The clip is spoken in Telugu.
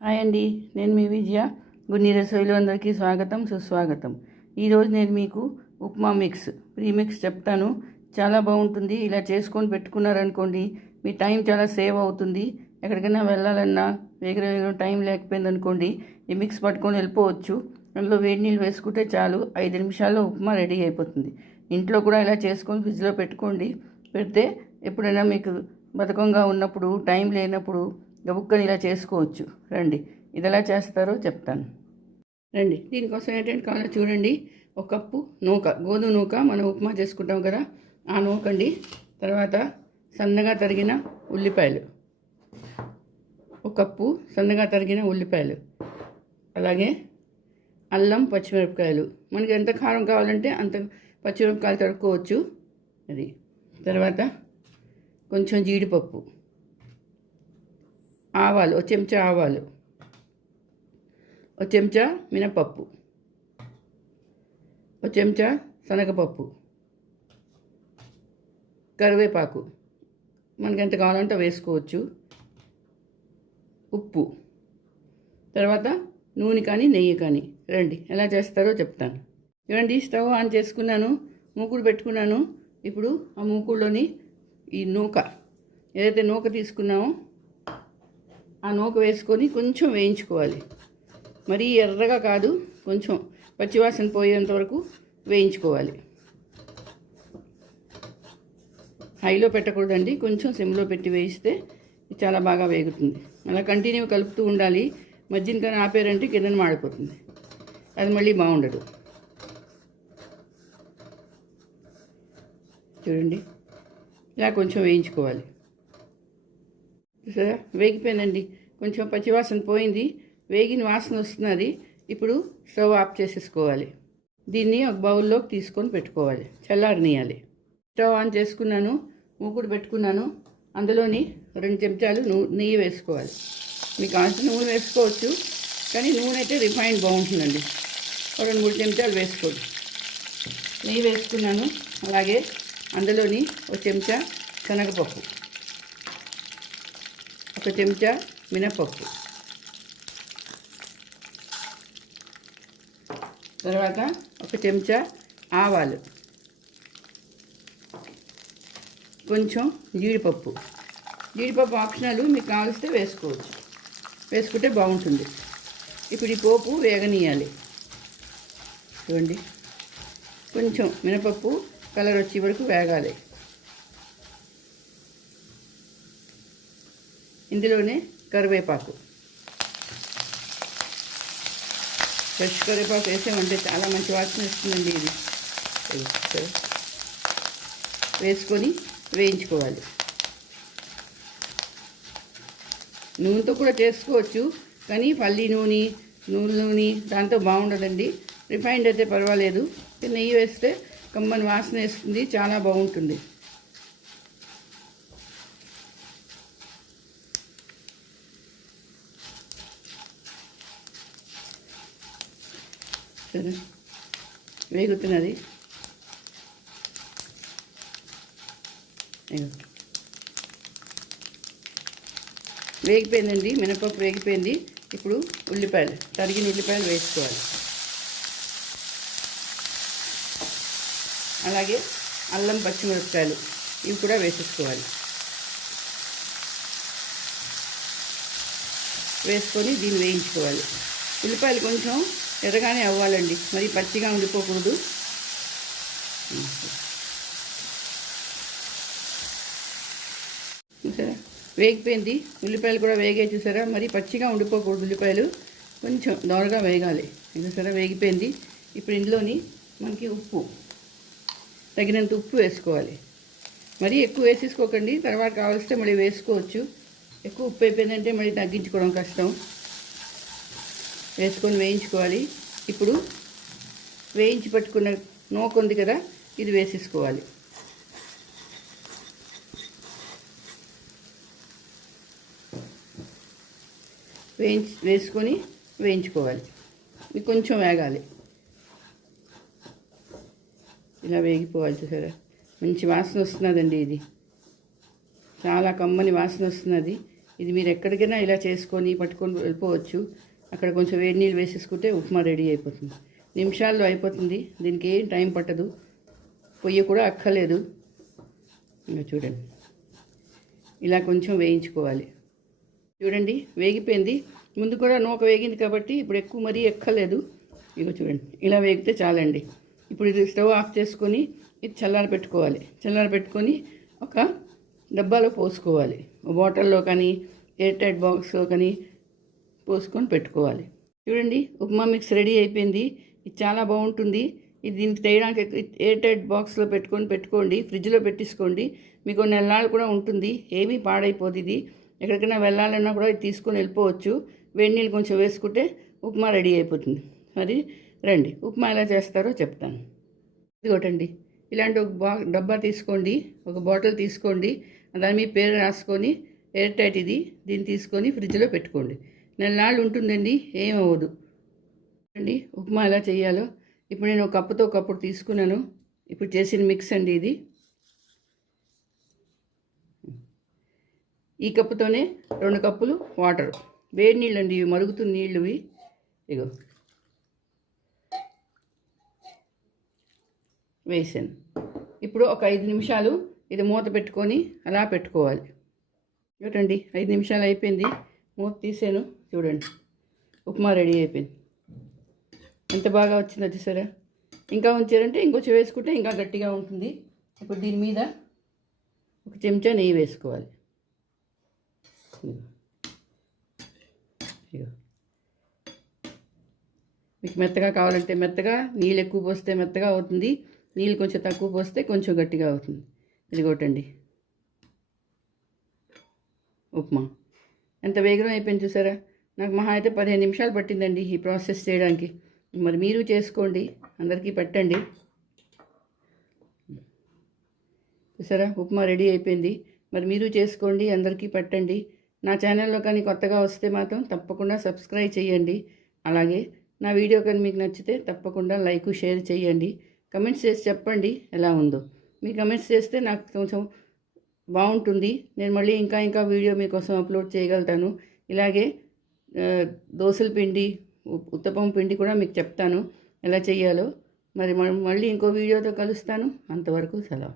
హాయ్ అండి, నేను మీ విజయ. గున్ని రసోయిలో అందరికీ స్వాగతం, సుస్వాగతం. ఈరోజు నేను మీకు ఉప్మా మిక్స్ ప్రీమిక్స్ చెప్తాను. చాలా బాగుంటుంది. ఇలా చేసుకొని పెట్టుకున్నారనుకోండి, మీ టైం చాలా సేవ్ అవుతుంది. ఎక్కడికైనా వెళ్ళాలన్నా వేగర టైం లేకపోయిందనుకోండి, ఈ మిక్స్ పట్టుకొని వెళ్ళిపోవచ్చు. అందులో వేడి నీళ్ళు వేసుకుంటే చాలు, 5 నిమిషాల్లో ఉప్మా రెడీ అయిపోతుంది. ఇంట్లో కూడా ఇలా చేసుకొని ఫ్రిడ్జ్లో పెట్టుకోండి. పెడితే ఎప్పుడైనా మీకు బద్ధకంగా ఉన్నప్పుడు, టైం లేనప్పుడు గబుక్కని ఇలా చేసుకోవచ్చు. రండి, ఇది ఎలా చేస్తారో చెప్తాను. రండి, దీనికోసం ఏంటంటే కావాలో చూడండి. ఒక కప్పు నూక, గోధుమ నూక, మనం ఉప్మా చేసుకుంటాం కదా, ఆ నూకండి. తర్వాత సన్నగా తరిగిన ఉల్లిపాయలు, ఒక కప్పు సన్నగా తరిగిన ఉల్లిపాయలు. అలాగే అల్లం, పచ్చిమిరపకాయలు. మనకి ఎంత కారం కావాలంటే అంత పచ్చిమిరపకాయలు తరుక్కోవచ్చు. అది తర్వాత కొంచెం జీడిపప్పు, ఆవాలు, ఒక చెంచా ఆవాలు, ఒక చెంచా మినపప్పు, ఒక చెంచా శనగపప్పు, కరివేపాకు మనకి ఎంత కావాలంటే వేసుకోవచ్చు, ఉప్పు, తర్వాత నూనె కానీ నెయ్యి కానీ. రండి ఎలా చేస్తారో చెప్తాను. చూడండి, స్టవ్ ఆన్ చేసుకున్నాను, మూకుడు పెట్టుకున్నాను. ఇప్పుడు ఆ మూకుడులోని ఈ నూక, ఏదైతే నూక తీసుకున్నామో ఆ నూక వేసుకొని కొంచెం వేయించుకోవాలి. మరీ ఎర్రగా కాదు, కొంచెం పచ్చివాసన పోయేంత వరకు వేయించుకోవాలి. హైలో పెట్టకూడదండి, కొంచెం సిమ్లో పెట్టి వేయిస్తే చాలా బాగా వేగుతుంది. అలా కంటిన్యూ కలుపుతూ ఉండాలి. మధ్యన కానీ ఆపేరంటే కిందన మాడిపోతుంది, అది మళ్ళీ బాగుండదు. చూడండి, ఇలా కొంచెం వేయించుకోవాలి. సరే, వేగిపోయిందండి. కొంచెం పచ్చివాసన పోయింది, వేగిన వాసన వస్తున్నది. ఇప్పుడు స్టవ్ ఆఫ్ చేసేసుకోవాలి. దీన్ని ఒక బౌల్లోకి తీసుకొని పెట్టుకోవాలి, చల్లారనియాలి. స్టవ్ ఆన్ చేసుకున్నాను, మూకుడు పెట్టుకున్నాను. అందులోని 2 చెంచాలు నెయ్యి వేసుకోవాలి. మీకు కావాల్సిన నూనె వేసుకోవచ్చు, కానీ నూనె అయితే రిఫైండ్ బాగుంటుందండి. 2-3 చెంచాలు వేసుకోండి. నెయ్యి వేసుకున్నాను. అలాగే అందులోని ఒక చెంచా శనగపప్పు, ఒక చెంచా మినపప్పు, తర్వాత ఒక చెంచా ఆవాలు, కొంచెం జీడిపప్పు. జీడిపప్పు ఆప్షనల్, మీకు కావలిస్తే వేసుకోవచ్చు, వేసుకుంటే బాగుంటుంది. ఇప్పుడు ఈ పోపు వేగనీయాలి. చూడండి, కొంచెం మినపప్పు కలర్ వచ్చే వరకు వేగాలి. ఇందులోనే కరివేపాకు, ఫ్రెష్ కరివేపాకు వేసామంటే చాలా మంచి వాసన వస్తుందండి. ఇది వేసుకొని వేయించుకోవాలి. నూనెతో కూడా చేసుకోవచ్చు, కానీ పల్లి నూనె, నూనె దాంతో బాగుండదండి. రిఫైండ్ అయితే పర్వాలేదు, నెయ్యి వేస్తే కమ్మని వాసన వేస్తుంది, చాలా బాగుంటుంది. సరే, వేగుతున్నది. వేగిపోయిందండి, మినపప్పు వేగిపోయింది. ఇప్పుడు ఉల్లిపాయలు, తరిగిన ఉల్లిపాయలు వేసుకోవాలి. అలాగే అల్లం, పచ్చిమిరపకాయలు ఇవి కూడా వేసేసుకోవాలి. వేసుకొని దీన్ని వేయించుకోవాలి. ఉల్లిపాయలు కొంచెం ఎర్రగానే అవ్వాలండి, మరి పచ్చిగా ఉండిపోకూడదు. చూసారా, వేగిపోయింది. ఉల్లిపాయలు కూడా వేగే, చూసారా, మరి పచ్చిగా ఉండిపోకూడదు. ఉల్లిపాయలు కొంచెం దోరగా వేగాలి. చూసారా, వేగిపోయింది. ఇప్పుడు ఇందులోని మనకి ఉప్పు, తగినంత ఉప్పు వేసుకోవాలి. మరీ ఎక్కువ వేసేసుకోకండి, తర్వాత కావలిస్తే మళ్ళీ వేసుకోవచ్చు. ఎక్కువ ఉప్పు అయిపోయిందంటే మళ్ళీ తగ్గించుకోవడం కష్టం. వేసుకొని వేయించుకోవాలి. ఇప్పుడు వేయించి పెట్టుకున్న నూక ఉంది కదా, ఇది వేసేసుకోవాలి. వేసుకొని వేయించుకోవాలి. ఇది కొంచెం వేగాలి, ఇలా వేగిపోవాలి. చూసారా, మంచి వాసన వస్తున్నదండి. ఇది చాలా కమ్మని వాసన వస్తున్నది. ఇది మీరు ఎక్కడికైనా ఇలా చేసుకొని పట్టుకొని వెళ్ళిపోవచ్చు. అక్కడ కొంచెం వేడి నీళ్ళు వేసేసుకుంటే ఉప్మా రెడీ అయిపోతుంది. నిమిషాల్లో అయిపోతుంది. దీనికి ఏం టైం పట్టదు. పొయ్యి కూడా అక్కర్లేదు. ఇంకా చూడండి, ఇలా కొంచెం వేయించుకోవాలి. చూడండి వేగిపోయింది. ముందు కూడా నూక వేగింది కాబట్టి ఇప్పుడు ఎక్కువ మరీ ఎక్కలేదు. ఇగో చూడండి, ఇలా వేగితే చాలండి. ఇప్పుడు ఇది స్టవ్ ఆఫ్ చేసుకొని ఇది చల్లార పెట్టుకొని ఒక డబ్బాలో పోసుకోవాలి. బాటిల్లో కానీ ఎయిర్ టైట్ బాక్స్లో కానీ పోసుకొని పెట్టుకోవాలి. చూడండి, ఉప్మా మిక్స్ రెడీ అయిపోయింది. ఇది చాలా బాగుంటుంది. ఇది దీనికి తేయడానికి ఎయిర్ టైట్ బాక్స్లో పెట్టుకోండి. ఫ్రిడ్జ్లో పెట్టేసుకోండి. మీకు నెలనాళ్ళు కూడా ఉంటుంది. ఏమీ పాడైపోదు. ఇది ఎక్కడికైనా వెళ్ళాలన్నా కూడా ఇది తీసుకొని వెళ్ళిపోవచ్చు. వేడి నీళ్ళు కొంచెం వేసుకుంటే ఉప్మా రెడీ అయిపోతుంది. మరి రండి, ఉప్మా ఎలా చేస్తారో చెప్తాను. ఇదిగోటండి, ఇలాంటి ఒక డబ్బా తీసుకోండి, ఒక బాటిల్ తీసుకోండి. దాని మీ పేరు రాసుకొని ఎయిర్ టైట్ దీన్ని తీసుకొని ఫ్రిడ్జ్లో పెట్టుకోండి. నెలనాళ్ళు ఉంటుందండి, ఏమవ్వదు. అండి ఉప్మా ఎలా చేయాలో ఇప్పుడు నేను ఒక కప్పుతో కప్పుడు తీసుకున్నాను. ఇప్పుడు చేసిన మిక్స్ అండి ఇది. ఈ కప్పుతోనే 2 కప్పులు వాటర్, వేడి నీళ్ళు అండి, ఇవి మరుగుతున్న నీళ్ళు. ఇగో వేసాను. ఇప్పుడు ఒక 5 నిమిషాలు ఇది మూత పెట్టుకొని అలా పెట్టుకోవాలి. చూడండి, 5 నిమిషాలు అయిపోయింది. మూత తీసాను. చూడండి, ఉప్మా రెడీ అయిపోయింది. ఎంత బాగా వచ్చిందో చూసారా. ఇంకా ఉంచారంటే ఇంకొంచెం వేసుకుంటే ఇంకా గట్టిగా ఉంటుంది. ఇప్పుడు దీని మీద ఒక చెంచా నెయ్యి వేసుకోవాలి. మీకు మెత్తగా కావాలంటే మెత్తగా, నీళ్ళు ఎక్కువ పోస్తే మెత్తగా అవుతుంది. నీళ్ళు కొంచెం తక్కువ పోస్తే కొంచెం గట్టిగా అవుతుంది. ఇదిగోటండి ఉప్మా. ఎంత వేగం అయిపోయింది చూసారా. నాకు మహా అయితే 15 నిమిషాలు పట్టిందండి ఈ ప్రాసెస్ చేయడానికి. మరి మీరు చేసుకోండి, అందరికీ పెట్టండి. చూసారా, ఉప్మా రెడీ అయిపోయింది. మరి మీరు చేసుకోండి, అందరికీ పెట్టండి. నా ఛానల్లో కానీ కొత్తగా వస్తే మాత్రం తప్పకుండా సబ్స్క్రైబ్ చేయండి. అలాగే నా వీడియో కానీ మీకు నచ్చితే తప్పకుండా లైక్ షేర్ చేయండి. కమెంట్స్ చేసి చెప్పండి ఎలా ఉందో. మీ కమెంట్స్ చేస్తే నాకు కొంచెం బాగుంటుంది. నేను మళ్ళీ ఇంకా వీడియో మీకోసం అప్లోడ్ చేయగలుగుతాను. ఇలాగే దోసల పిండి, ఉత్తపం పిండి కూడా మీకు చెప్తాను ఎలా చేయాలో. మరి మళ్ళీ ఇంకో వీడియోతో కలుస్తాను. అంతవరకు సెలవు.